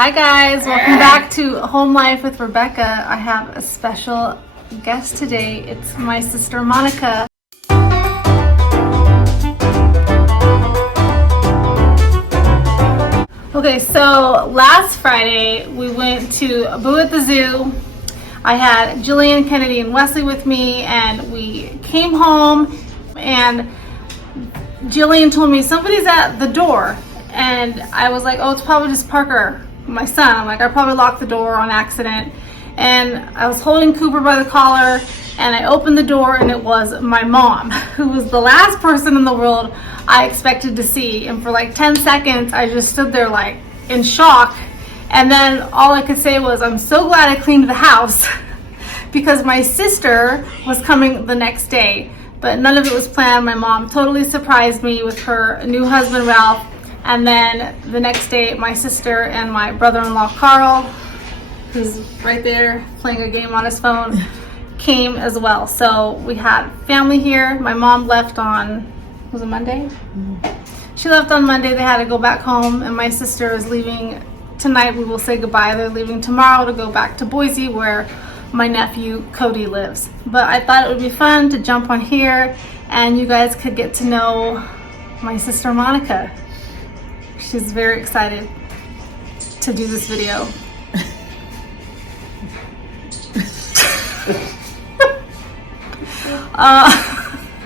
Hi guys, welcome back to Home Life with Rebecca. I have a special guest today. It's my sister Monica. Okay, so last Friday we went to Boo at the Zoo. I had Jillian, Kennedy, and Wesley with me, and we came home and Jillian told me somebody's at the door, and I was like, oh, it's probably just Parker, my son. I'm like, I probably locked the door on accident. And I was holding Cooper by the collar, and I opened the door, and it was my mom, who was the last person in the world I expected to see. And for like 10 seconds, I just stood there like in shock. And then all I could say was, I'm so glad I cleaned the house because my sister was coming the next day, but none of it was planned. My mom totally surprised me with her new husband, Ralph. And then the next day, my sister and my brother-in-law, Carl, who's right there playing a game on his phone, came as well. So we had family here. My mom left on, was it Monday? Mm-hmm. She left on Monday. They had to go back home, and my sister is leaving tonight. We will say goodbye. They're leaving tomorrow to go back to Boise, where my nephew Cody lives. But I thought it would be fun to jump on here and you guys could get to know my sister Monica. She's very excited to do this video.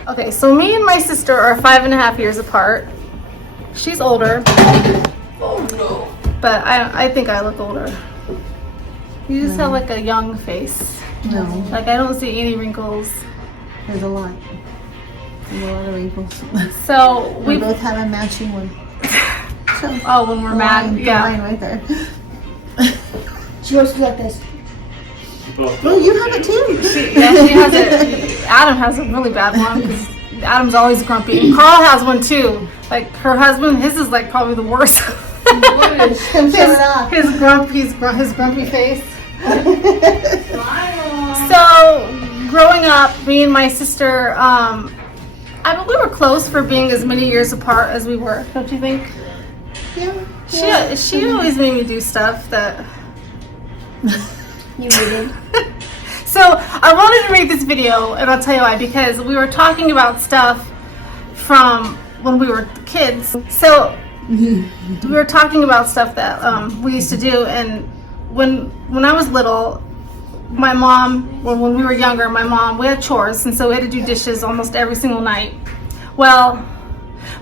Okay, so me and my sister are 5.5 years apart. She's older. Oh no. But I think I look older. You just have like a young face. No. Like I don't see any wrinkles. There's a lot. There's a lot of wrinkles. So we both have a matching one. So, oh, when we're mad, yeah. Line right there. She wants to be like this. Oh, you have it too. She has it. Adam has a really bad one because Adam's always grumpy. Carl has one too. Like her husband, his is like probably the worst. his grumpy face. So growing up, me and my sister, we were close for being as many years apart as we were. Don't you think? Yeah. She always made me do stuff that you wouldn't. So I wanted to make this video, and I'll tell you why, because we were talking about stuff from when we were kids. So we were talking about stuff that we used to do, and when I was little, my mom, when we were younger, we had chores, and so we had to do dishes almost every single night. Well,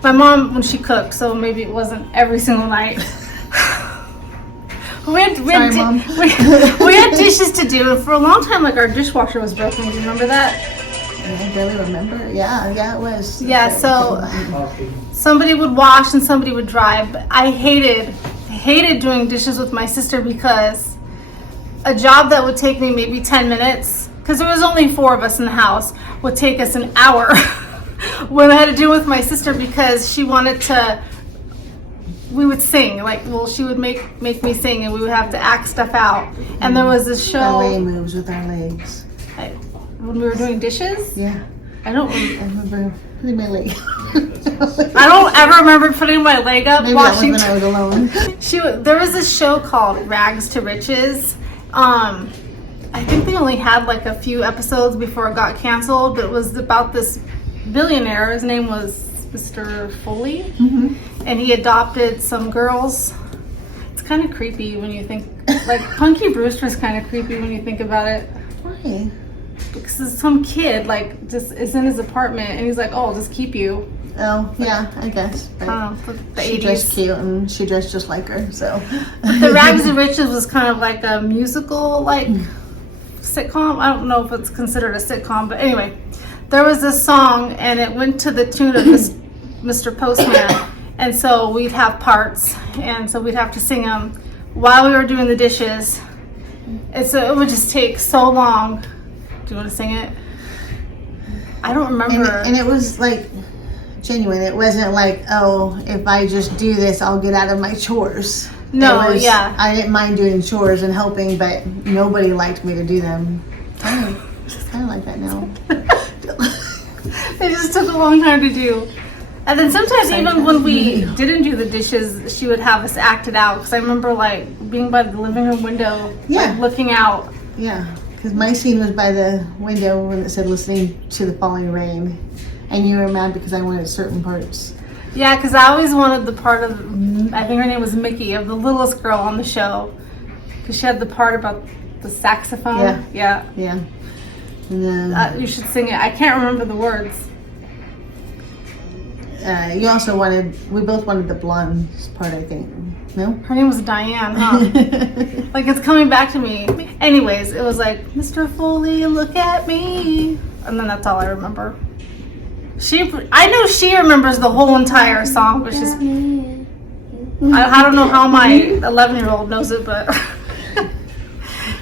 my mom, when she cooked, so maybe it wasn't every single night. We had dishes to do, and for a long time, like our dishwasher was broken. Do you remember that? I barely remember. Yeah, it was. Yeah, so somebody would wash and somebody would dry. But I hated doing dishes with my sister because a job that would take me maybe 10 minutes, because there was only 4 of us in the house, would take us an hour. When I had to do with my sister because she wanted to, we would sing, she would make me sing, and we would have to act stuff out. And there was this show. Ballet moves with our legs. When we were doing dishes? Yeah. I remember putting my leg. I don't ever remember putting my leg up. Maybe watching. That was when I was alone. There was this show called Rags to Riches. I think they only had like a few episodes before it got canceled, but it was about this billionaire. His name was Mr. Foley, and he adopted some girls. It's kind of creepy when you think, like Punky Brewster's kind of creepy when you think about it. Why? Because some kid like just is in his apartment, and he's like, "Oh, I'll just keep you." Oh, yeah, I guess. The she 80s. dressed cute, and she dressed just like her. So the Rags to Riches was kind of like a musical, like sitcom. I don't know if it's considered a sitcom, but anyway. There was this song, and it went to the tune of this Mr. Postman, and so we'd have parts, and so we'd have to sing them while we were doing the dishes, and so it would just take so long. Do you want to sing it? I don't remember. And it was like genuine. It wasn't like, oh, if I just do this, I'll get out of my chores. No, I didn't mind doing chores and helping, but nobody liked me to do them. It's kind of like that now. It just took a long time to do. And then sometimes even when we didn't do the dishes, she would have us act it out. Because I remember like being by the living room window, Yeah. like, looking out. Yeah, because my scene was by the window when it said listening to the falling rain. And you were mad because I wanted certain parts. Yeah, because I always wanted the part of, I think her name was Mickey, of the littlest girl on the show. Because she had the part about the saxophone. Yeah. Yeah. And then, You should sing it. I can't remember the words. you also we both wanted the blonde part, I think. No? Her name was Diane, huh? Like, it's coming back to me. Anyways, it was like, Mr. Foley, look at me. And then that's all I remember. I know she remembers the whole entire song, but she's... I don't know how my 11-year-old knows it, but...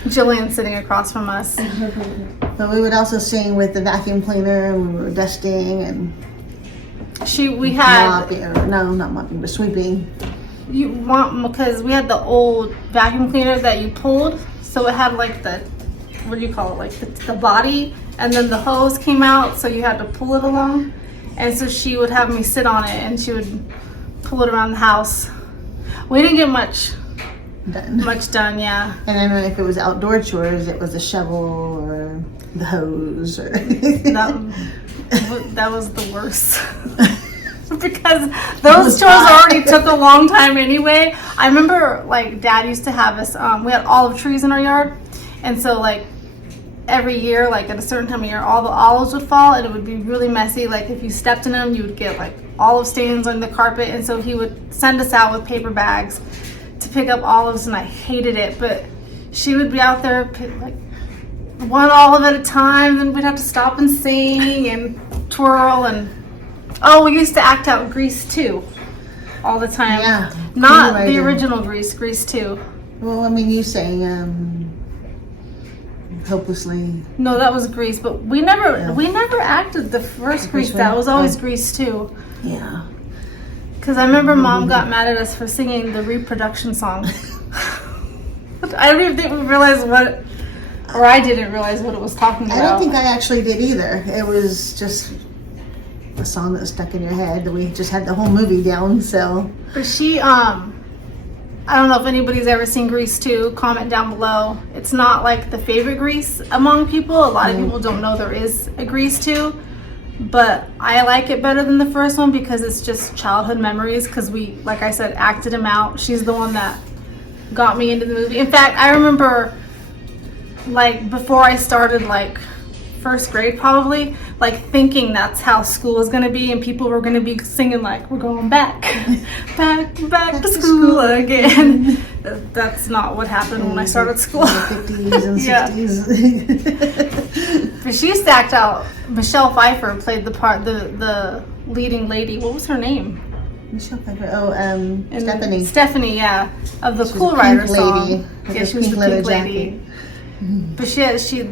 Jillian's sitting across from us. But we would also sing with the vacuum cleaner when we were dusting and We had... mopping, or no, not mopping, but sweeping. Because we had the old vacuum cleaner that you pulled, so it had like the, what do you call it, like the body, and then the hose came out, so you had to pull it along. And so she would have me sit on it, and she would pull it around the house. We didn't get much done, yeah. And then if it was outdoor chores, it was the shovel or the hose or that was the worst. Because those chores already took a long time anyway. I remember like Dad used to have us, we had olive trees in our yard, and so like every year, like at a certain time of year, all the olives would fall and it would be really messy. Like if you stepped in them, you would get like olive stains on the carpet, and so he would send us out with paper bags to pick up olives, and I hated it, but she would be out there like one olive at a time, then we'd have to stop and sing and twirl. And oh, we used to act out Grease 2 all the time. Yeah. Not Cool the Rider. original Grease 2. Well, I mean, you sang Hopelessly. No, that was Grease, but we never acted the first Grease. That was always Grease 2. Yeah. Because I remember Mom got mad at us for singing the reproduction song. I don't even think we realized I didn't realize what it was talking about. I don't think I actually did either. It was just a song that was stuck in your head. We just had the whole movie down, so. But she, I don't know if anybody's ever seen Grease 2. Comment down below. It's not like the favorite Grease among people. A lot of people don't know there is a Grease 2. But I like it better than the first one because it's just childhood memories. Because we, like I said, acted him out. She's the one that got me into the movie. In fact, I remember, like, before I started, like, first grade probably, like, thinking that's how school was going to be, and people were going to be singing, like, we're going back to school again. That's not what happened when I started school. In the 50s and 60s. But she used to act out. Michelle Pfeiffer played the part, the leading lady. What was her name? Michelle Pfeiffer. Oh, Stephanie. Stephanie, yeah, of the She was Cool a Rider pink song. lady with Yeah, a she was pink the leather pink lady. But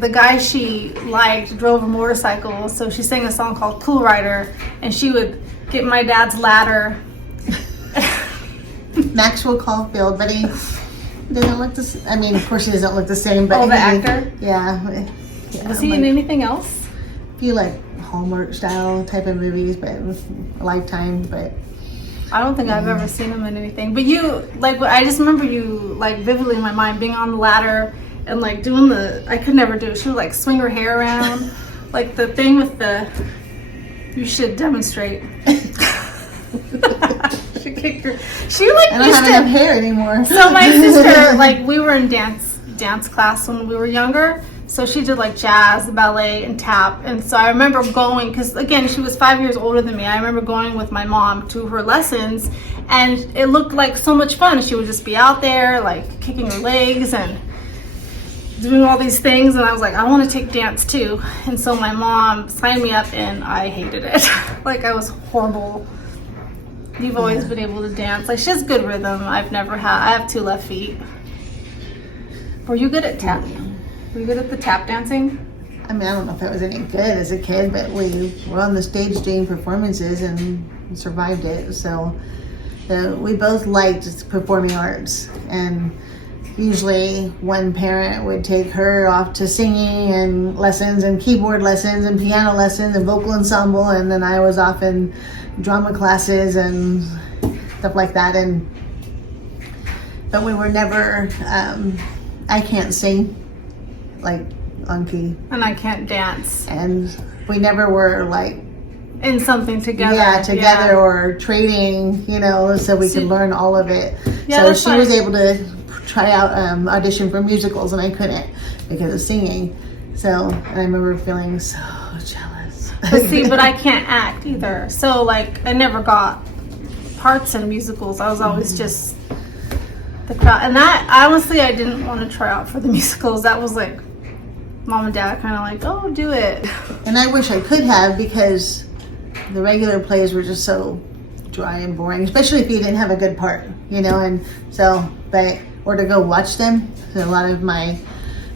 the guy she liked drove a motorcycle, so she sang a song called Cool Rider, and she would get my dad's ladder. Maxwell Caulfield, but he doesn't look I mean, of course he doesn't look the same, but The actor? Yeah. Was he in anything else? A few like Hallmark style type of movies, but Lifetime, but I don't think I've ever seen him in anything. But you, like, I just remember you, like, vividly in my mind, being on the her and like doing I could never do it. She would like swing her hair around, like the thing with you should demonstrate. She kicked her. She like I don't have enough hair anymore. So my sister, like, we were in dance class when we were younger. So she did like jazz, ballet, and tap. And so I remember going, because again, she was 5 years older than me. I remember going with my mom to her lessons, and it looked like so much fun. She would just be out there, like, kicking her legs and doing all these things. And I was like, I want to take dance too. And so my mom signed me up, and I hated it. Like, I was horrible. You've always been able to dance. Like, she has good rhythm. I have 2 left feet. Were you good at tap? Were you good at the tap dancing? I mean, I don't know if I was any good as a kid, but we were on the stage doing performances and survived it. So we both liked performing arts. And usually one parent would take her off to singing and lessons and keyboard lessons and piano lessons and vocal ensemble, and then I was off in drama classes and stuff like that. But we were never, I can't sing like on key, And I can't dance. and we never were like In something together. together or trading, so we could learn all of it. Yeah, So that's she was fine. able to try out audition for musicals, and I couldn't because of singing. So, and I remember feeling so jealous. But I can't act either. So like I never got parts in musicals. I was always just the crowd. And that honestly I didn't want to try out for the musicals. That was like mom and dad kind of like, oh, do it. And I wish I could have, because the regular plays were just so dry and boring, especially if you didn't have a good part, and so, or to go watch them. So a lot of my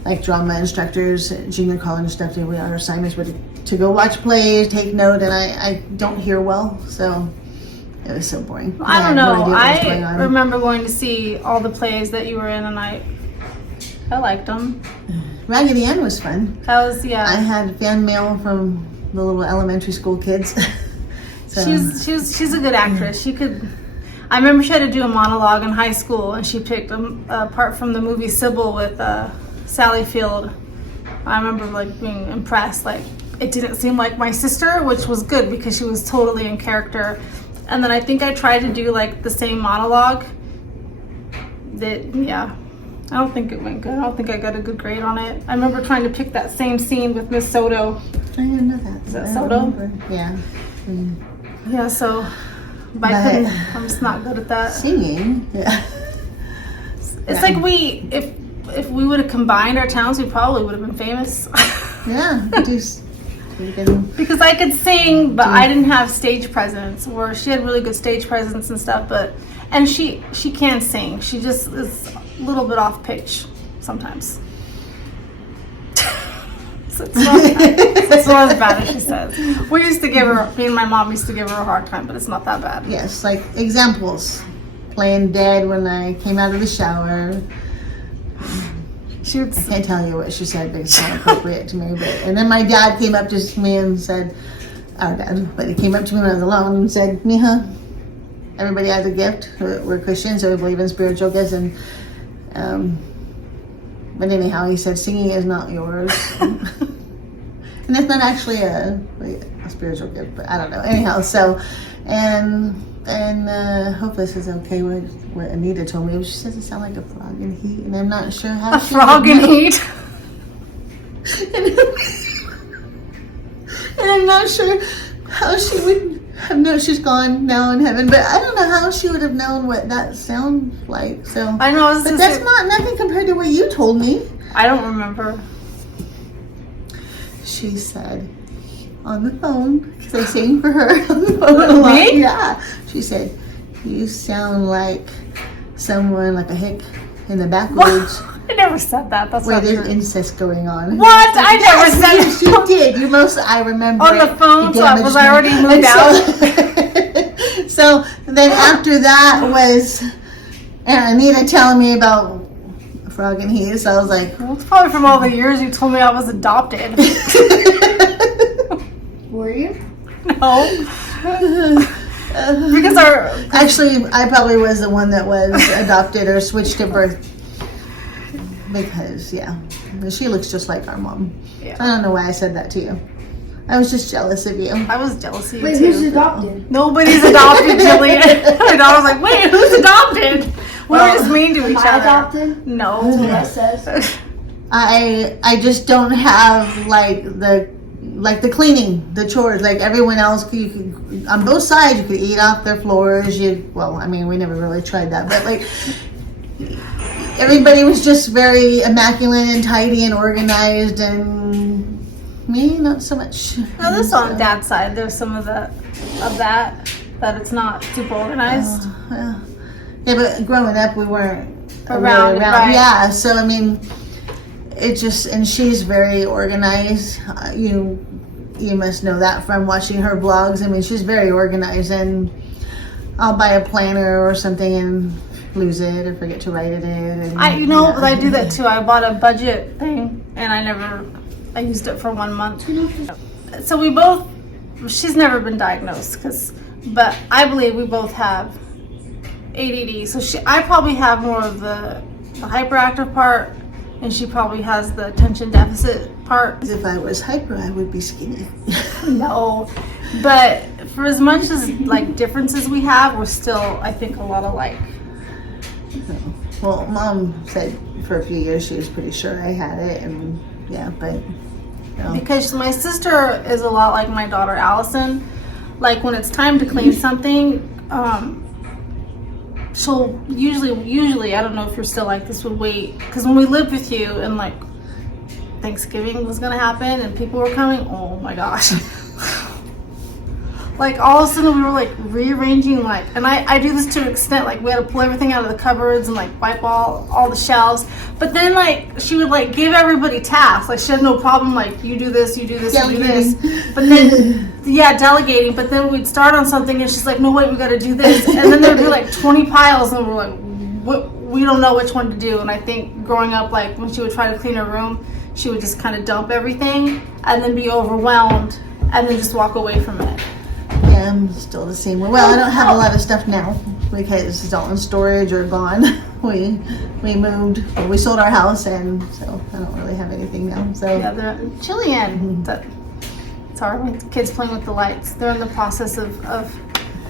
like drama instructors, junior college instructors, our assignments were to go watch plays, take note, and I don't hear well, so it was so boring. I don't had no know. idea what was going I on. remember going to see all the plays that you were in, and I liked them. Raggedy Ann was fun. That was I had fan mail from the little elementary school kids. So, She's a good actress. She could. I remember she had to do a monologue in high school, and she picked a part from the movie Sybil with Sally Field. I remember like being impressed. Like it didn't seem like my sister, which was good because she was totally in character. And then I think I tried to do like the same monologue. I don't think it went good. I don't think I got a good grade on it. I remember trying to pick that same scene with Miss Soto. I didn't know that. Is that I don't Soto? remember. Yeah. Yeah, so But- I'm just not good at that. Singing. Yeah. It's like if we would have combined our talents, we probably would have been famous. Yeah. Because I could sing, but I didn't have stage presence. Or she had really good stage presence and stuff. And she can sing. She just is a little bit off pitch sometimes. So it's not as bad as she says. Me and my mom used to give her a hard time, but it's not that bad. Yes, like examples. Playing dead when I came out of the shower. I can't tell you what she said, but it's not appropriate to me. And then my dad came up to me and said, our dad, but he came up to me when I was alone and said, Mija, everybody has a gift. We're Christians, so we believe in spiritual gifts. And but anyhow, he said, singing is not yours. And that's not actually a spiritual gift, but I don't know. Anyhow, so, and hope this is okay with what Anita told me. She says it sounds like a frog in heat, and I'm not sure how A frog in heat. And I'm not sure how she would have known. She's gone now in heaven, but I don't know how she would have known what that sounds like. So I know, but that's not nothing compared to what you told me. I don't remember. She said on the phone, because I sang for her on the phone a lot. Me? Yeah. She said, you sound like someone, like a hick in the backwoods I never said that. That's where not there's true. incest going on. What? I never Yes, said yes, you did. You most, I remember On it. the phone, You so was I already damaged me. moved And so then after that was Anita telling me about frog and heat. So I was like, Well, it's probably from all the years you told me I was adopted. Were you? No. Because actually, I probably was the one that was adopted or switched at birth. Because, yeah, she looks just like our mom. Yeah. I don't know why I said that to you. I was just jealous of you. I was jealous of you Wait, too. who's adopted? Nobody's adopted, Jillian. My daughter was like, wait, who's adopted? We were just mean to each Am I other. adopted? No. That's what that says. I just don't have like the cleaning, the chores, like everyone else. You could, on both sides, you could eat off their floors. I mean, we never really tried that, but like everybody was just very immaculate and tidy and organized, and me, not so much. No, this on Dad's side. There's some of that it's not super organized. Yeah, but growing up, we weren't Around, right. Yeah, so I mean, it just, and she's very organized. You must know that from watching her vlogs. I mean, she's very organized, and I'll buy a planner or something, and lose it or forget to write it in. And, But I do that too. I bought a budget thing and I used it for 1 month. So she's never been diagnosed but I believe we both have ADD. So I probably have more of the hyperactive part and she probably has the attention deficit part. If I was hyper, I would be skinny. No, but for as much as like differences we have, we're still, I think, a lot alike. Well, Mom said for a few years she was pretty sure I had it, and yeah, but Because my sister is a lot like my daughter Allison. Like when it's time to clean something, she'll usually, I don't know if you're still like this, would wait. Because when we lived with you and like Thanksgiving was gonna happen and people were coming, oh my gosh. Like all of a sudden we were like rearranging and I do this to an extent, like we had to pull everything out of the cupboards and like wipe all the shelves. But then like she would like give everybody tasks. Like she had no problem like you do this, you do this, you do this. But then delegating. But then we'd start on something and she's like, no wait, we gotta do this. And then there'd be like 20 piles and we're like, we don't know which one to do. And I think growing up, like when she would try to clean her room, she would just kind of dump everything and then be overwhelmed and then just walk away from it. Yeah, I'm still the same way. Well, I don't have a lot of stuff now because it's all in storage or gone. We moved, we sold our house, and so I don't really have anything now. So yeah, they're Jillian. Sorry, my kids playing with the lights. They're in the process of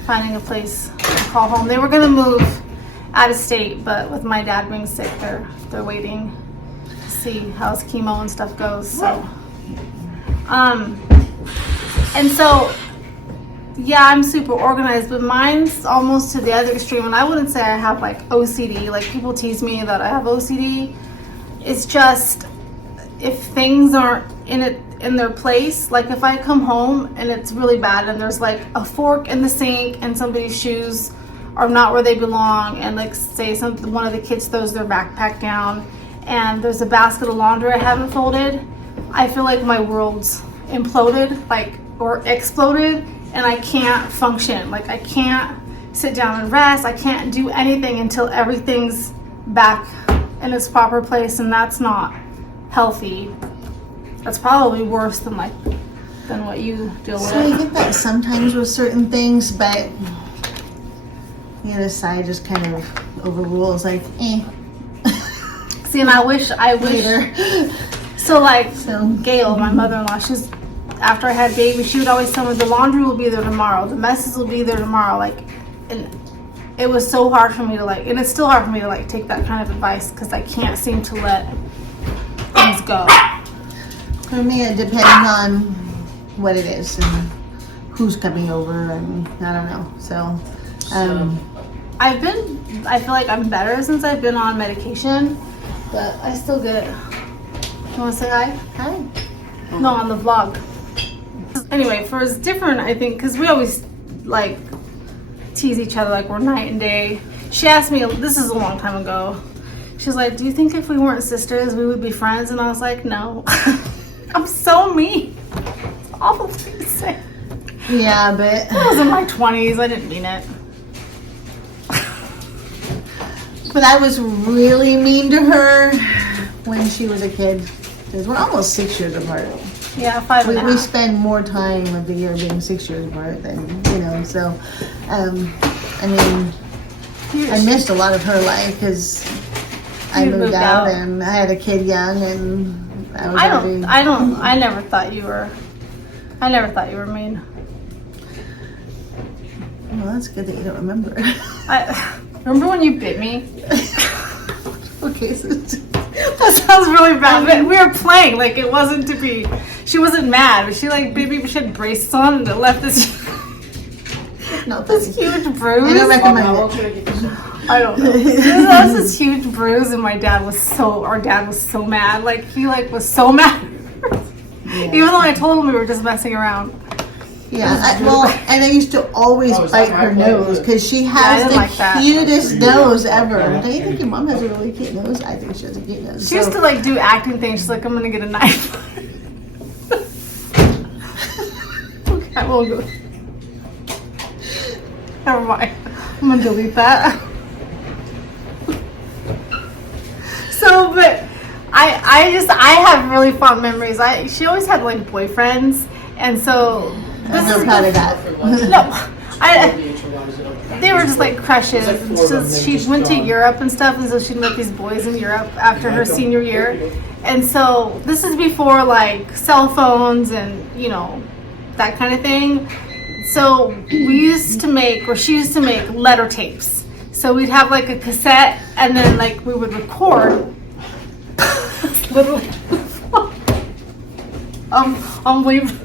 finding a place to call home. They were gonna move out of state, but with my dad being sick, they're waiting to see how his chemo and stuff goes. So, and so. Yeah, I'm super organized, but mine's almost to the other extreme. And I wouldn't say I have like OCD. Like people tease me that I have OCD. It's just if things aren't in their place. Like if I come home and it's really bad and there's like a fork in the sink and somebody's shoes are not where they belong, and like say one of the kids throws their backpack down and there's a basket of laundry I haven't folded, I feel like my world's imploded, or exploded. And I can't function. Like I can't sit down and rest. I can't do anything until everything's back in its proper place, and that's not healthy. That's probably worse than what you deal with. So I get that sometimes with certain things, but the other side just kind of overrules. Like, See, and I wish. Later. So Gail, my mother-in-law, after I had baby, she would always tell me the laundry will be there tomorrow, the messes will be there tomorrow. And it was so hard for me to and it's still hard for me to take that kind of advice because I can't seem to let things go. For me, it depends on what it is and who's coming over, and I don't know. So, I feel like I'm better since I've been on medication, but I still get. You want to say hi? Hi. No, on the vlog. Anyway, for as different, I think, because we always tease each other like we're night and day. She asked me, this is a long time ago, she's like, do you think if we weren't sisters we would be friends? And I was like, no. I'm so mean. It's awful thing to say. Yeah, but I was in my 20s. I didn't mean it. But I was really mean to her when she was a kid. Because we're almost 6 years apart. Yeah, 5.5. We spend more time of the year being 6 years apart than, so, I mean, I missed a lot of her life because I moved out and I had a kid young, and I never thought you were mean. Well, that's good that you don't remember. I remember when you bit me? Okay, so that sounds really bad. But we were playing, it wasn't to be. She wasn't mad, but she she had braces on and it left this huge bruise. I don't recommend it. I don't know. There was this huge bruise, and our dad was so mad. He was so mad. Yeah. Even though I told him we were just messing around. Yeah, and I used to always bite her nose because she has the cutest nose ever. Don't you think your mom has a really cute nose? I think she has a cute nose. She used to do acting things. She's like, I'm gonna get a knife. Okay, I won't go. Never mind. I'm gonna delete that. I have really fond memories. She always had like boyfriends, and so I'm so proud of that. They were just like crushes. And so she went to Europe and stuff, and so she met these boys in Europe after her senior year. And so this is before like cell phones and that kind of thing. So we used to make, or she used to make, letter tapes. So we'd have like a cassette, and then like we would record. Literally. I'm leaving.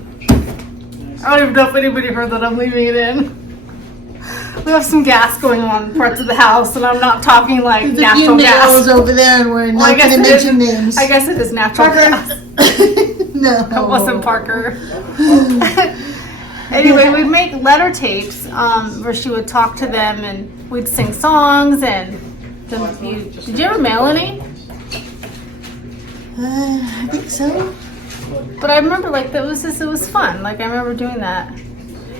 I don't even know if anybody heard that. I'm leaving it in. We have some gas going on in parts of the house, and I'm not talking like There's natural a few gas. males over there, and we're not going to mention names. I guess it is natural gas. No. It wasn't Parker. Anyway, we'd make letter tapes where she would talk to them, and we'd sing songs. And did you ever mail any? I think so. But I remember like it was fun. Like I remember doing that.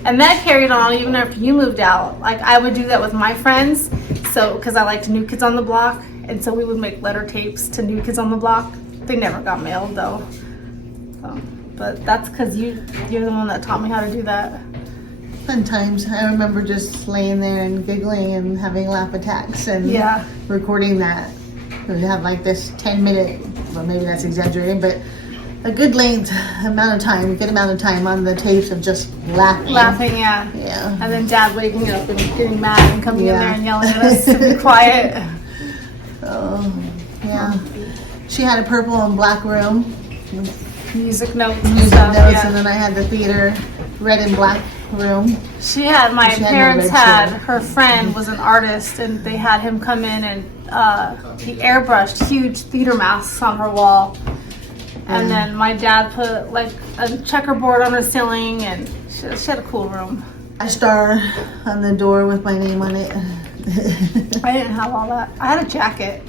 And that carried on even after you moved out. Like I would do that with my friends, so because I liked New Kids on the Block, and so we would make letter tapes to New Kids on the Block. They never got mailed though. So, but that's because you're the one that taught me how to do that. Fun times. I remember just laying there and giggling and having laugh attacks and recording that. We'd have like this 10-minute, well maybe that's exaggerating, but a good amount of time on the tapes of just laughing. Yeah. And then Dad waking up and getting mad and coming in there and yelling at us to be quiet. Oh, yeah. She had a purple and black room. Music notes And then I had the theater red and black room. She had, my parents had, her friend was an artist, and they had him come in and he airbrushed huge theater masks on her wall. And then my dad put like a checkerboard on her ceiling, and she had a cool room. A star on the door with my name on it. I didn't have all that. I had a jacket.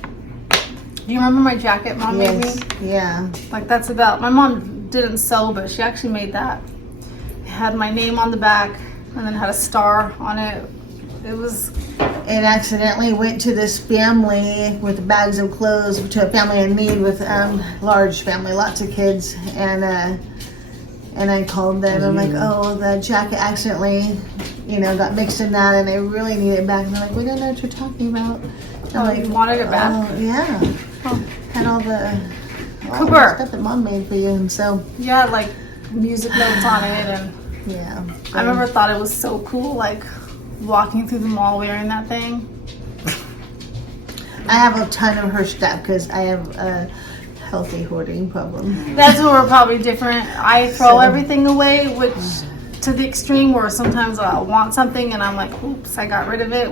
Do you remember my jacket Mom made me? Yeah. Like that's about, my mom didn't sew, but she actually made that. It had my name on the back, and then had a star on it. It accidentally went to this family with bags of clothes, to a family in need with large family, lots of kids, and I called them. I'm like, oh, the jacket accidentally, got mixed in that, and I really need it back. And they're like, we don't know what you're talking about. I'm like, you wanted it back? Oh, yeah. Oh. Had all the stuff that Mom made for you, and so yeah, like music notes on it, and yeah. I remember thought it was so cool, like walking through the mall wearing that thing. I have a ton of her stuff because I have a healthy hoarding problem. That's where we're probably different. I throw everything away, which to the extreme where sometimes I'll want something and I'm like, oops, I got rid of it.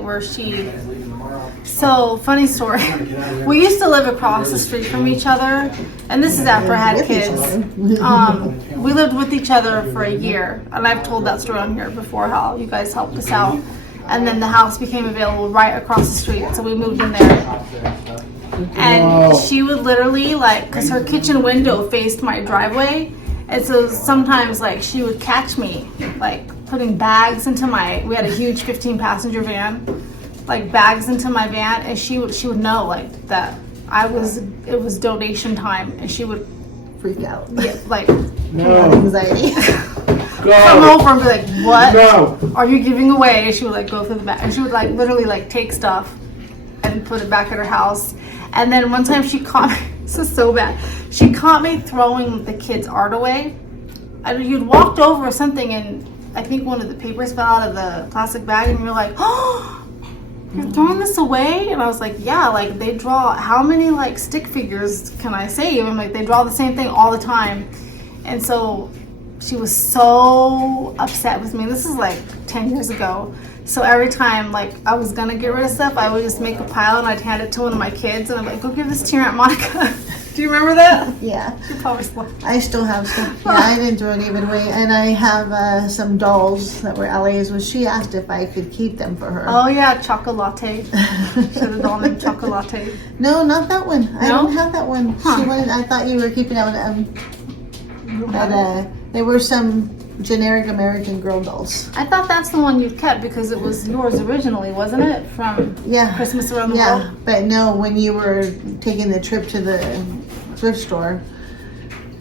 So funny story. We used to live across the street from each other, and this is after I had kids. We lived with each other for a year, and I've told that story on here before, how you guys helped us out. And then the house became available right across the street, so we moved in there. And she would literally, because her kitchen window faced my driveway, and so sometimes, she would catch me, putting bags into we had a huge 15-passenger van, bags into my van, and she would know, that it was donation time, and she would freak out. Anxiety. Come over and be like, what are you giving away? And she would go through the back, and she would literally take stuff and put it back at her house. And then one time she caught me, this is so bad, she caught me throwing the kids' art away. You'd walked over something, and I think one of the papers fell out of the plastic bag, and you're like, oh, you're throwing this away? And I was like, yeah, they draw, how many stick figures can I save? I'm like, they draw the same thing all the time. And so she was so upset with me. This is 10 years ago. So every time I was gonna get rid of stuff, I would just make a pile and I'd hand it to one of my kids, and I'm like, go give this to your Aunt Monica. Do you remember that? Yeah. You probably still. I still have stuff. Yeah, I didn't throw any of it away. And I have some dolls that were LA's. She asked if I could keep them for her. Oh yeah, Chocolate. Should have doll named Chocolate. No, not that one. No? I don't have that one. Huh. I thought you were keeping that one. But they were some generic American Girl dolls. I thought that's the one you kept because it was yours originally, wasn't it? From Christmas Around the World? But no, when you were taking the trip to the thrift store,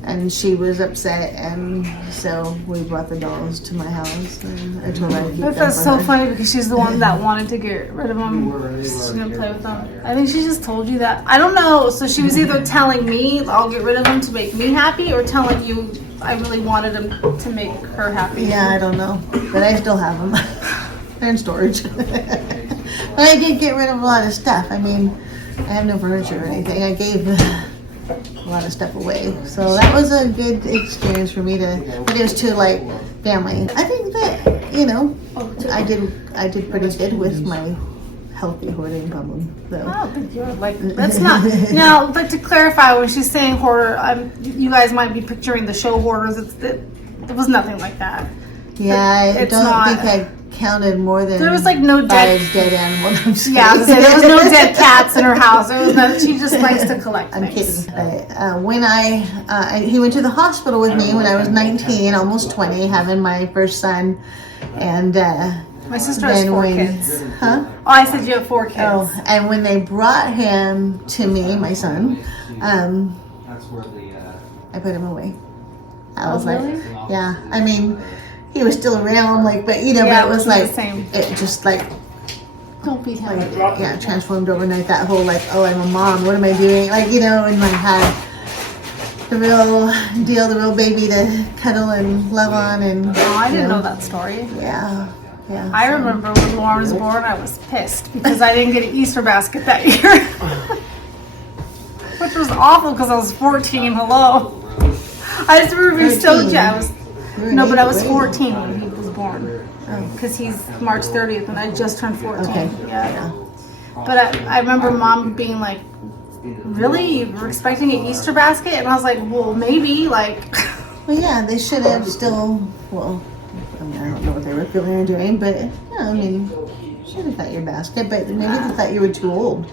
and she was upset, and so we brought the dolls to my house, and I told her I'd keep them That's for so her. funny because she's the one that wanted to get rid of them. She's gonna play with them. I think she just told you that. I don't know. So she was either telling me I'll get rid of them to make me happy, or telling you I really wanted them to make her happy. Yeah, I don't know, but I still have them. They're in storage. But I did get rid of a lot of stuff. I mean, I have no furniture or anything. I gave a lot of stuff away, so that was a good experience for me but it was to like family. I think that, you know, I did pretty good with my healthy hoarding problem. So. I don't think you're like, that's not. Now, but to clarify, when she's saying hoarder, you guys might be picturing the show Hoarders. It was nothing like that. Yeah, I It's don't not- think I counted more than There was like no dead. 5 dead animals. I'm just Yeah, I was kidding. gonna say, there was no dead cats in her house. There was no. She just likes to collect I'm things. kidding. But, when he went to the hospital with me when I was 19, almost 20, having my first son, and My sister has 4 kids. Huh? Oh, I said you have 4 kids. Oh, and when they brought him to me, my son, I put him away. I was like, really? yeah. I mean, he was still around, like, but you know, Yeah, but it was it wasn't like, the same. it just like, Don't beat him. yeah, transformed overnight. That whole like, oh, I'm a mom. What am I doing? Like, you know, and I had the real deal, the real baby to cuddle and love on, and Oh, I you didn't know that story. Yeah, yeah. I remember when Lauren was born, I was pissed because I didn't get an Easter basket that year. Which was awful because I was 14. Hello. I just remember being so 13. jealous. You're an No, but I eighth was grader. 14 when he was born. Oh. Because he's March 30th and I just turned 14. Okay. Yeah. But I remember mom being like, really? You were expecting an Easter basket? And I was like, well, maybe. Like, Well, yeah, they should have still. Well, I mean, I don't know what they were feeling or doing, but yeah, I mean, should have got your basket, but maybe they thought you were too old.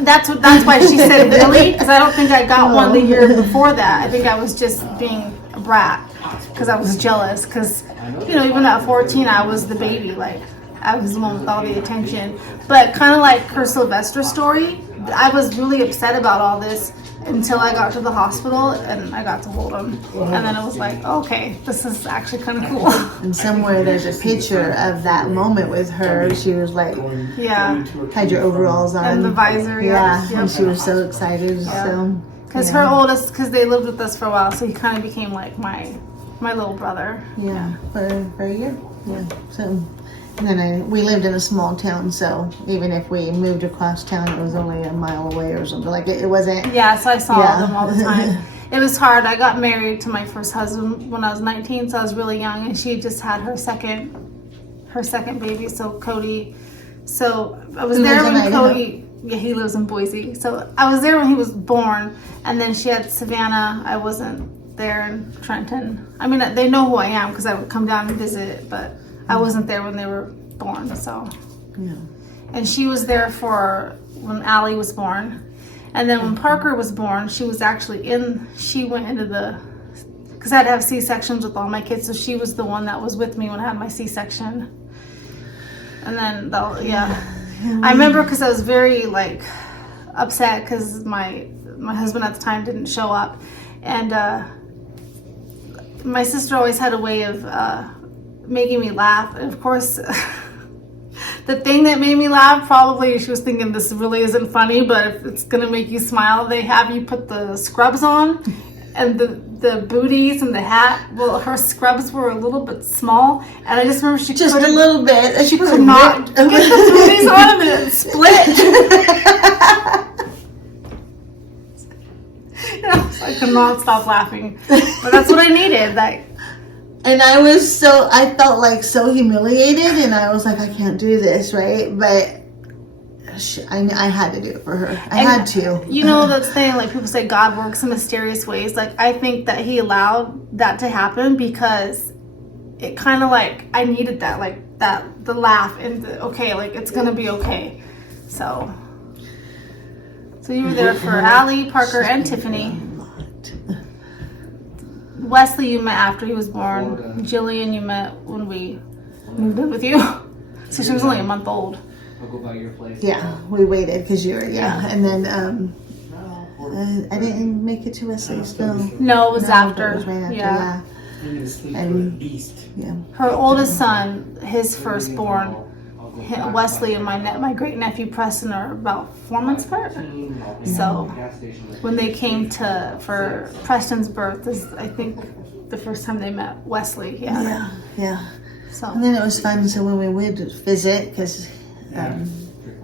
that's why she said really. Because I don't think I got one the year before that. I think I was just being a brat because I was jealous. Because, you know, even at 14, I was the baby. Like, I was the one with all the attention. But kind of like her Sylvester story, I was really upset about all this until I got to the hospital and I got to hold him. And then it was like, okay, this is actually kind of cool. And somewhere there's a picture of that moment with her. She was like, Yeah. had your overalls on. And the visor, yeah. Yeah, and she was so excited. So, Because yeah. her oldest, because they lived with us for a while, so he kind of became like my little brother. Yeah, for a year. Yeah. So, and then we lived in a small town, so even if we moved across town, it was only a mile away or something. Like it wasn't. Yeah, so I saw Yeah. them all the time. It was hard. I got married to my first husband when I was 19, so I was really young, and she just had her second baby, so Cody. So I was Who there lives in when Idaho? Cody. Yeah, he lives in Boise. So I was there when he was born, and then she had Savannah. I wasn't there in Trenton. I mean, they know who I am because I would come down and visit, but I wasn't there when they were born. So, Yeah. and she was there for when Allie was born. And then when Parker was born, she was actually she went into because I had to have C-sections with all my kids, so she was the one that was with me when I had my C-section. And then, I remember because I was very, like, upset because my husband at the time didn't show up. And my sister always had a way of making me laugh. And, of course, the thing that made me laugh, probably she was thinking this really isn't funny, but if it's going to make you smile, they have you put the scrubs on and the booties and the hat. Well, her scrubs were a little bit small, and I just remember she Just a couldn't- little bit. she could not get the booties on them and it split. You know, so I could not stop laughing. But that's what I needed. Like, And I felt like so humiliated, and I was like, I can't do this, right? But I had to do it for her. I had to. You know, that's thing, like people say God works in mysterious ways. Like, I think that he allowed that to happen because it kind of like, I needed that, like that, the laugh and okay, like it's going to be okay. So you were there for Allie, Parker, and Tiffany. Wesley you met after he was born. Jillian you met when we moved in with you. So she was only a month old. I'll go by your place. Yeah, we waited because you were, yeah. And then I didn't make it to Wesley's, no. No, it was No, after. It was right after, Yeah. And yeah. Her oldest son, his firstborn, Wesley, and my great nephew Preston are about 4 months apart. So when they came for Preston's birth, is I think the first time they met Wesley. Yeah. Yeah. So And then it was fun. So when we would visit, because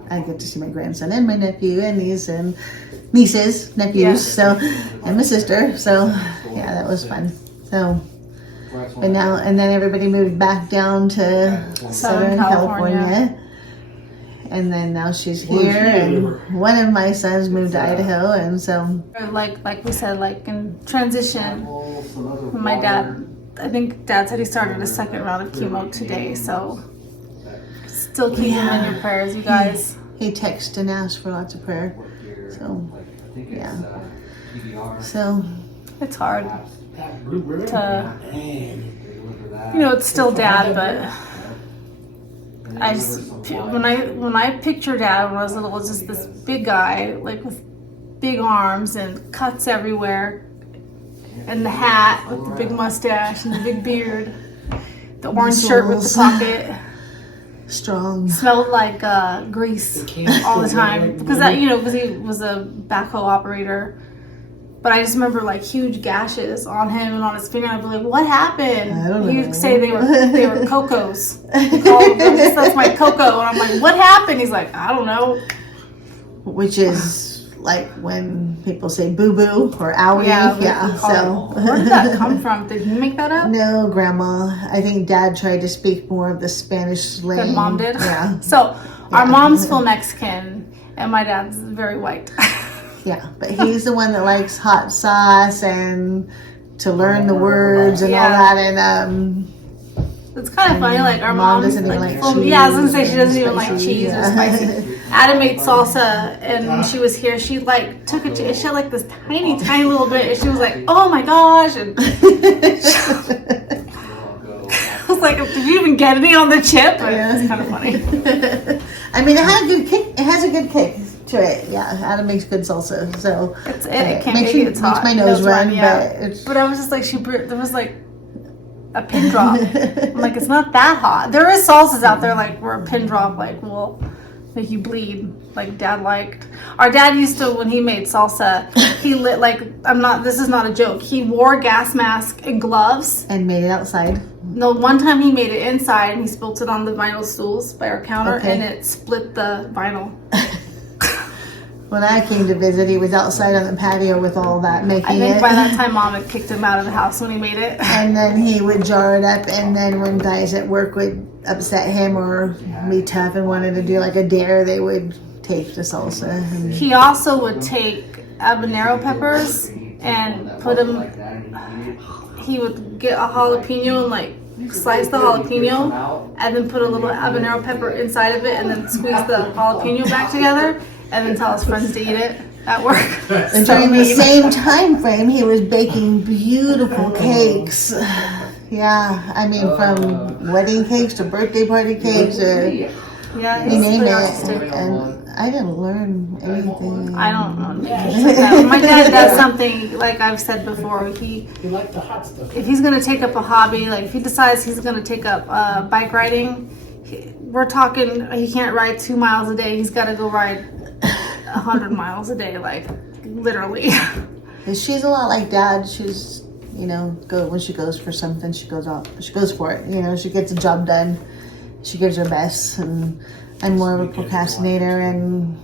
I get to see my grandson and my nephew and nieces, nephews, Yeah. so and my sister. So yeah, that was fun. So. But now, and then everybody moved back down to Southern California. And then now she's here, and one of my sons moved to Idaho, and so. like we said, like in transition, my dad, I think Dad said he started a second round of chemo today, so still keep him in your prayers, you guys. He texted and asked for lots of prayer, so yeah. So It's hard to, it's still Dad, but I just, when I picture Dad when I was little, it was just this big guy, like with big arms and cuts everywhere, and the hat with the big mustache and the big beard, the orange shirt with the pocket, strong. smelled like grease all the time because because he was a backhoe operator. But I just remember like huge gashes on him and on his finger. I'd be like, "What happened?" I don't know. He'd say they were cocos. That's my cocoa, and I'm like, "What happened?" He's like, "I don't know." Which is like when people say boo boo or owie. Yeah. So Where did that come from? Did he make that up? no, Grandma. I think Dad tried to speak more of the Spanish slang. That Mom did. Yeah. So our mom's full Mexican, and my dad's very white. Yeah, but he's the one that likes hot sauce and to learn the words and all that. And It's kind of funny, like our Mom mom's doesn't even like full, cheese. yeah, I was gonna say she doesn't even like Spicy, cheese or yeah. spicy. Adam made salsa, and when she was here, she like took she had like this tiny little bit, and she was like, "Oh my gosh!" And I was like, "Did you even get any on the chip?" But it's kind of funny. I mean, it had a good kick. It has a good kick to it. Yeah, Adam makes good salsa, so It can't make it. It's hot. Makes my nose run, yeah. But I was just like, there was like a pin drop. I'm like, it's not that hot. There is salsas out there like where a pin drop like will make you bleed, like Dad liked. Our dad used to, when he made salsa, he lit this is not a joke, he wore a gas mask and gloves. and made it outside. No, one time he made it inside and he spilt it on the vinyl stools by our counter, and it split the vinyl. When I came to visit, he was outside on the patio with all that making I think it. by that time Mom had kicked him out of the house when he made it. And then he would jar it up, and then when guys at work would upset him or be tough and wanted to do like a dare, they would take the salsa. And He also would take habanero peppers and put them, he would get a jalapeno and like slice the jalapeno and then put a little habanero pepper inside of it and then squeeze the jalapeno back together and then tell his friends to eat it at work. And during the same time frame, he was baking beautiful cakes. Yeah, I mean, from wedding cakes to birthday party cakes or Yeah, you he's name very it. artistic. And I didn't learn anything. I don't know. My dad does something, like I've said before, He liked the hot stuff. if he's going to take up a hobby, like if he decides he's going to take up bike riding, we're talking, he can't ride 2 miles a day. He's got to go ride 100 miles a day, like literally. She's a lot like Dad. She's, when she goes for something, she goes for it. She gets the job done. She gives her best, and I'm more of a procrastinator, and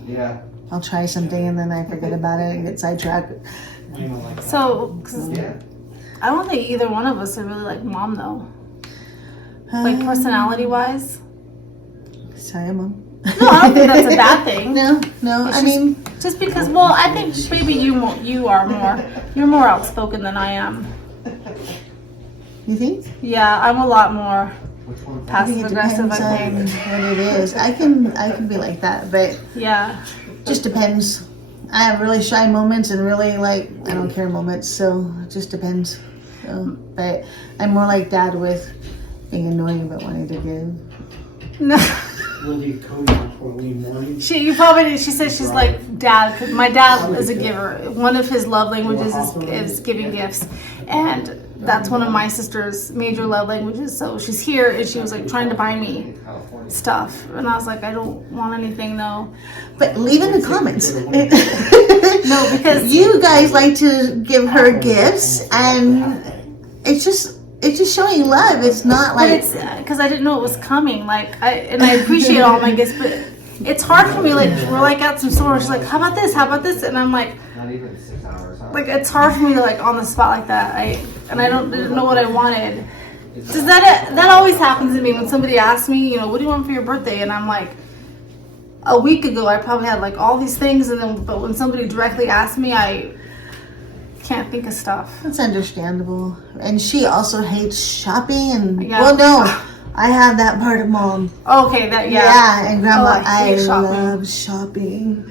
I'll try something and then I forget about it and get sidetracked. So, 'cause I don't think either one of us are really like Mom though. Like personality-wise. Sorry, Mom. No, I don't think that's a bad thing. No. I mean, Just because, I think maybe you're more outspoken than I am. you think? Yeah, I'm a lot more I passive think it aggressive, depends I on think. what it is. I can be like that, but Yeah. just depends. I have really shy moments and really I don't care moments, so it just depends. So, but I'm more like Dad with being annoying but wanting to give. No. we'll leave Cody on for early morning. She said she's like dad, because my dad is a giver. One of his love languages is giving gifts, and that's one of my sister's major love languages. So she's here, and she was like trying to buy me stuff, and I was like, I don't want anything, no. But leave in the comments. No, because you guys like to give her gifts, and it's just showing love. It's not but like it's because I didn't know it was coming. Like I appreciate all my gifts, but it's hard for me. Like we're like at some store, she's like, how about this? How about this? And I'm like, Not even 6 hours. Huh? like it's hard for me to like on the spot like that. I didn't know what I wanted. Does that always happens to me when somebody asks me, you know, what do you want for your birthday? And I'm like, a week ago I probably had like all these things, and then but when somebody directly asks me, I can't think of stuff. it's understandable. And she also hates shopping. And Yeah. well, no, I have that part of mom. Okay, that yeah. Yeah, and Grandma, Oh, I hate I shopping. love shopping.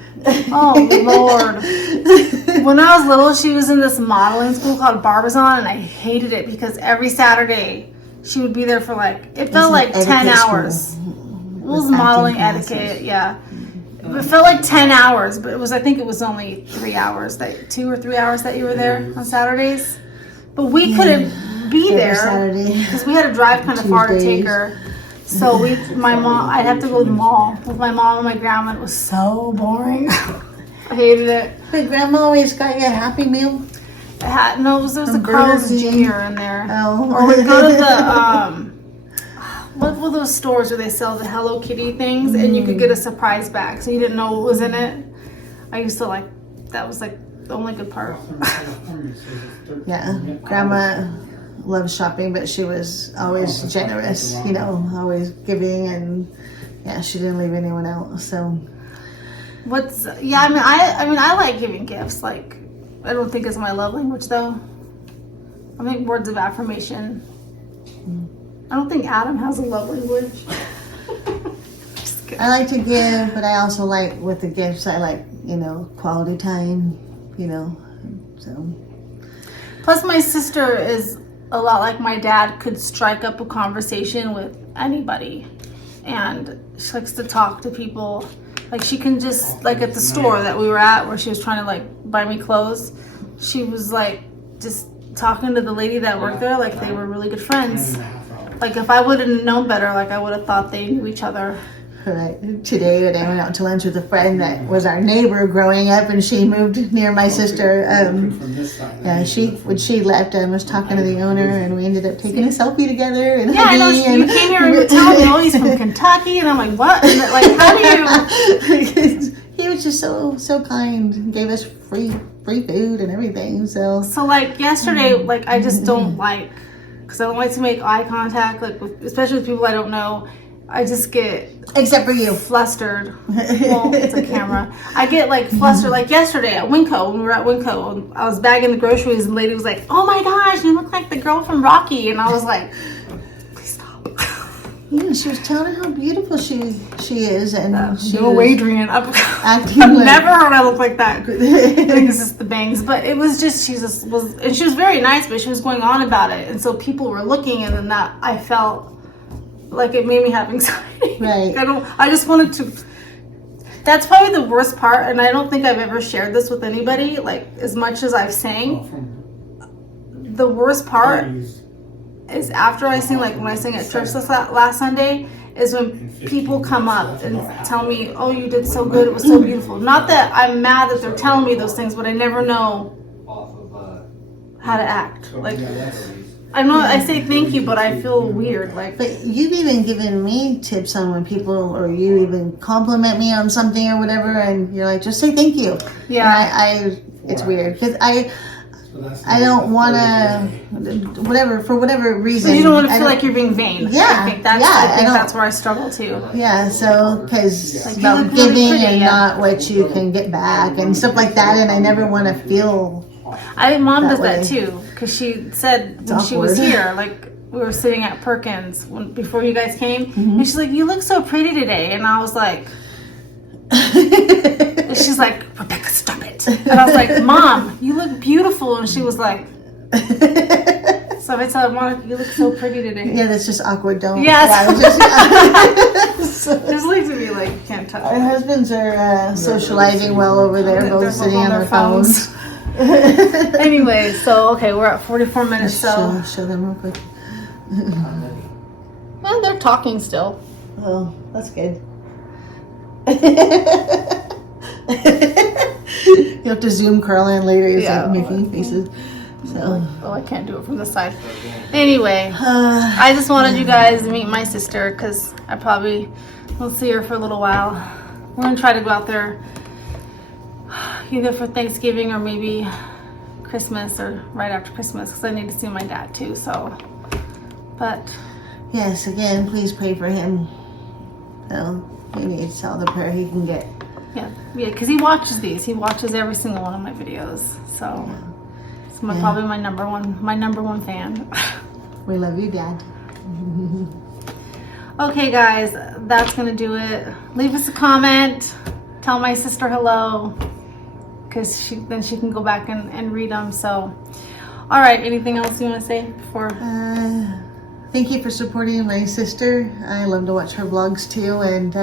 Oh Lord. When I was little, she was in this modeling school called Barbizon, and I hated it because every Saturday she would be there for like, it felt like 10 etiquette hours. school. It was With modeling acting etiquette, classes. yeah. It felt like 10 hours, but I think it was only 3 hours, 2 or 3 hours that you were there on Saturdays. But we couldn't be Every there Saturday. because we had to drive kind of far to take Tuesdays. her. So I'd have to go to the mall with my mom and my grandma. It was so boring. I hated it. But Grandma always got you a Happy Meal. There was a From Carl's Burger King. Jr. in there. Oh. Or we'd go to the what were those stores where they sell the Hello Kitty things, and you could get a surprise bag, so you didn't know what was in it. I used to like that was like the only good part. Yeah, Grandma loves shopping, but she was always generous, you know, always giving, and yeah, she didn't leave anyone out. So I like giving gifts. Like I don't think it's my love language though. I think words of affirmation. I don't think Adam has a love language. Just kidding. I like to give, but I also like with the gifts, I like, you know, quality time, you know, so. Plus, my sister is a lot like my dad, could strike up a conversation with anybody. And she likes to talk to people. Like, she can just, like at the store that we were at where she was trying to, like, buy me clothes, she was, like, just talking to the lady that worked there like they were really good friends. Like, if I would have known better, like, I would have thought they knew each other. Right. Today, when I went out to lunch with a friend that was our neighbor growing up, and she moved near my sister. Yeah, when she left, I was talking to the owner, and we ended up taking a selfie together. And Yeah, I know. hugging, You came here and you were telling me, oh, he's from Kentucky, and I'm like, what? And like, how do you? He was just so kind. Gave us free food and everything. So Like yesterday, like I just don't like, because I don't like to make eye contact, like especially with people I don't know. I just get except for you. flustered. Well, it's a camera. I get like flustered. Like yesterday at Winco, when we were at Winco, I was bagging the groceries, and the lady was like, "Oh my gosh, you look like the girl from Rocky," and I was like, "Please stop." Yeah, she was telling her how beautiful she is, and she No, was Adrian. I've acting like never heard I look like that. I think it's just the bangs, but it was just and she was very nice, but she was going on about it, and so people were looking, and then that I felt like it made me have anxiety. Right. I just wanted to. That's probably the worst part, and I don't think I've ever shared this with anybody. Like as much as I've sang, the worst part is after I sing, like when I sang at church last Sunday, is when people come up and tell me, "Oh, you did so good. It was so beautiful." Not that I'm mad that they're telling me those things, but I never know how to act. Like I know I say thank you, but I feel weird. Like, But you've even given me tips on when people, or you even compliment me on something or whatever, and you're like, just say thank you. yeah. And it's weird because I don't want to, for whatever reason. You don't want to feel like you're being vain. Yeah, I think that's, yeah, I think I that's where I struggle too. Yeah, so because Like, it's you about look really giving pretty, and yeah. not what you can get back and stuff like that, and I never want to feel. Mom That does that way. too, because she said when she was awkward. here, like we were sitting at Perkins before you guys came, Mm-hmm. and she's like, "You look so pretty today," and I was like, and she's like, "Rebecca, stop it," and I was like, "Mom, you look beautiful," and she was like, So if I tell Monica, you look so pretty today. Yeah, that's just awkward. Don't. Yes. Yeah, Just looks at me like you can't touch our me. husbands are socializing well over there, They're both both sitting on on their their phones. Anyway, so okay, we're at 44 minutes. So Show them real quick. well, they're talking still. Oh, that's good. You have to zoom Carl in later. He's Yeah. like making faces. So, Oh, I can't do it from the side. Anyway, I just wanted you guys to meet my sister because I probably won't see her for a little while. We're gonna try to go out there either for Thanksgiving or maybe Christmas or right after Christmas because I need to see my dad too. So, but yes, again, please pray for him. So, he needs all the prayer he can get. yeah, because he watches these. He watches every single one of my videos. So, it's probably my number one fan. We love you, Dad. Okay, guys, that's gonna do it. Leave us a comment. Tell my sister hello, because then she can go back and read them. So, all right. Anything else you want to say before? Thank you for supporting my sister. I love to watch her vlogs too, and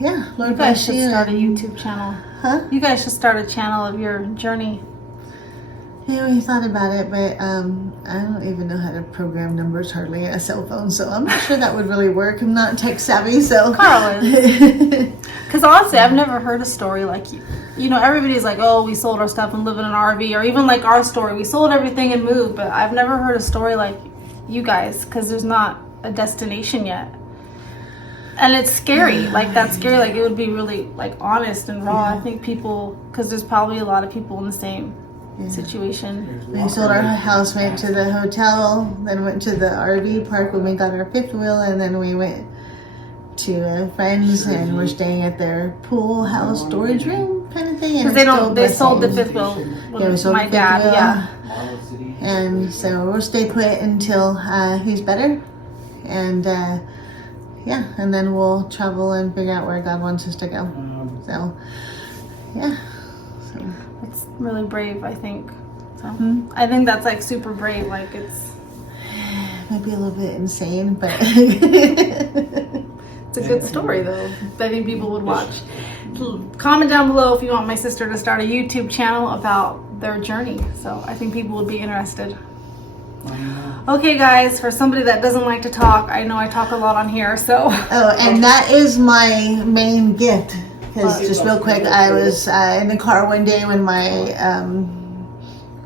yeah, Lord You guys bless should you. start a YouTube channel. Huh? You guys should start a channel of your journey. Yeah, we thought about it, but I don't even know how to program numbers hardly on a cell phone, so I'm not sure that would really work. I'm not tech savvy, so. Carl is. Because honestly, I've never heard a story like you. You know, everybody's like, oh, we sold our stuff and live in an RV, or even like our story. We sold everything and moved, but I've never heard a story like you guys because there's not a destination yet. And it's scary. Like, that's scary. Like, it would be really, like, honest and raw. I think people, because there's probably a lot of people in the same situation. We sold our house, went to the hotel, then went to the RV park when we got our fifth wheel, and then we went to a friend's and we're staying at their pool house storage room kind of thing. Because they sold the fifth wheel with Yeah, we sold my the fifth dad. wheel. Yeah. And so we'll stay put until he's better. And yeah, and then we'll travel and figure out where God wants us to go. So, yeah. So. It's really brave, I think. So I think that's like super brave. Like, it's Might be a little bit insane, but it's a good story though. I think people would watch. Comment down below if you want my sister to start a YouTube channel about their journey. So I think people would be interested. Okay, guys, for somebody that doesn't like to talk, I know I talk a lot on here, so. oh, and that is my main gift. Because just real quick, I was in the car one day when my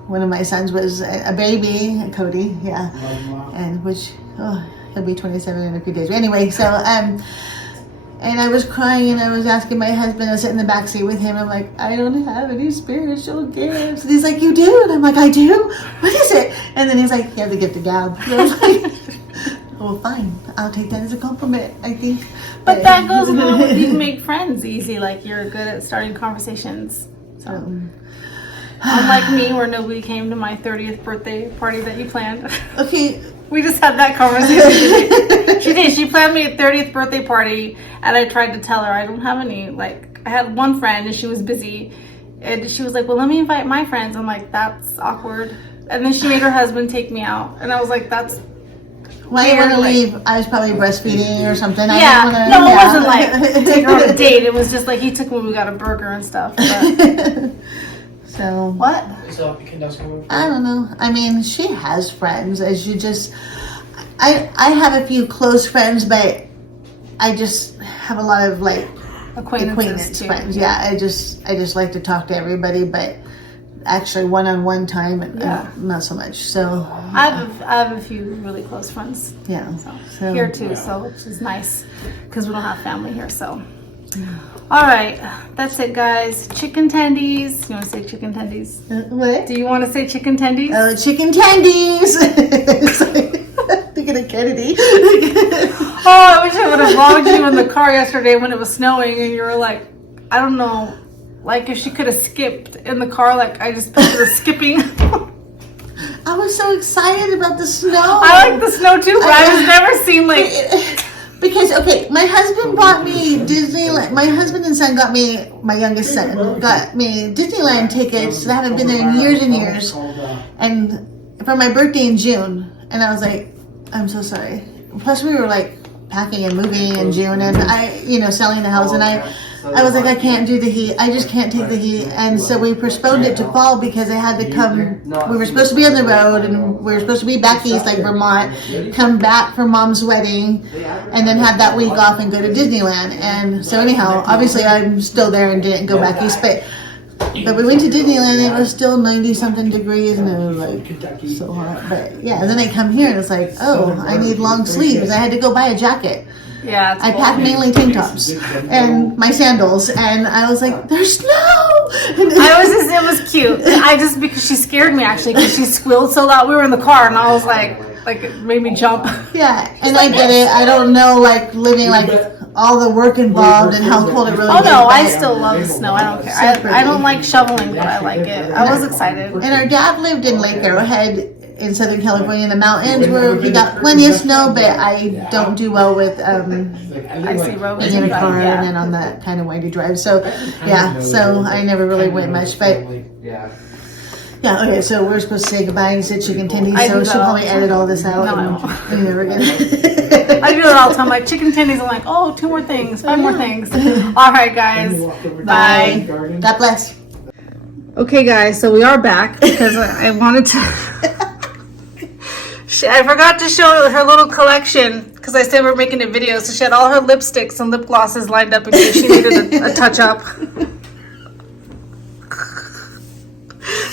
one of my sons was a baby, Cody, yeah, and which he'll be 27 in a few days. But anyway, so and I was crying and I was asking my husband. I was sitting in the back seat with him. I'm like, I don't have any spiritual gifts. And he's like, you do? And I'm like, I do. What is it? And then he's like, you have the gift of gab. And I was like, well, fine. I'll take that as a compliment, I think. But that goes along with you make friends easy. Like, you're good at starting conversations. So, unlike me, where nobody came to my 30th birthday party that you planned. Okay. We just had that conversation today. She did. She planned me a 30th birthday party, and I tried to tell her I don't have any. Like, I had one friend, and she was busy, and she was like, "Well, let me invite my friends." I'm like, "That's awkward." And then she made her husband take me out, and I was like, "That's." Why do you want to like- leave? I was probably breastfeeding or something. Yeah, I no, it wasn't like take her on a date. It was just like he took me. We got a burger and stuff. But. So What? I don't know. I mean, she has friends. As you just, I have a few close friends, but I just have a lot of like acquaintance too. friends. Yeah, I just like to talk to everybody, but actually one-on-one time, not so much. So I have a few really close friends. yeah, So here too, so which is nice because we don't have family here. So, all right, that's it, guys. Chicken tendies. You want to say chicken tendies? what? Do you want to say chicken tendies? Oh, chicken tendies. Thinking of Kennedy. Oh, I wish I would have vlogged you in the car yesterday when it was snowing, and you were like, I don't know, like if she could have skipped in the car, like I just pictured her skipping. I was so excited about the snow. I like the snow too, but I was never seen like. Because, okay, my husband bought me Disneyland. My husband and son got me, my youngest son, got me Disneyland tickets that haven't been there in years and years. And for my birthday in June, and I was like, I'm so sorry. Plus, we were like packing and moving in June, and selling the house, and I was like, I can't do the heat. I just can't take the heat, and so we postponed it to fall because I had to come. We were supposed to be on the road, and we were supposed to be back east, like Vermont, come back for Mom's wedding, and then have that week off and go to Disneyland. And so anyhow, obviously I'm still there and didn't go back east, but we went to Disneyland and it was still 90 something degrees and it was like so hot. But yeah, and then I come here and it's like, oh, I need long sleeves. I had to go buy a jacket. Yeah, it's I packed mainly tank tops and my sandals, and I was like, "There's snow." it was cute. Because she scared me actually because she squealed so loud. We were in the car and I was like it made me jump. Yeah, and I get it. I don't know, like living like all the work involved and how cold it really Oh is. no, I still love the snow. I don't care. I don't like shoveling, but I like it. I was excited. And our dad lived in Lake Arrowhead in Southern California in the mountains where we got plenty of snow, but I don't do well with icy roads being in a car and then on that kind of windy drive. So yeah, so I never really went much, but yeah, okay, so we're supposed to say goodbye and say chicken tendies, so she'll probably edit all this out. No, I and won't. we never get I do it all the time. Like chicken tendies, I'm like, oh, 2 more things, 5 more things. All right, guys. Bye. God bless. Okay, guys, so we are back because I wanted to. I forgot to show her little collection because I said we're making a video. So she had all her lipsticks and lip glosses lined up in case she needed a touch up.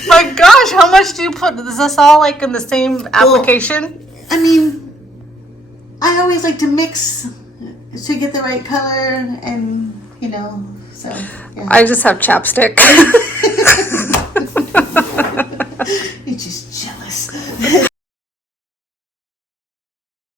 My gosh, how much do you put? Is this all like in the same application? I mean, I always like to mix to get the right color, and so yeah. I just have chapstick.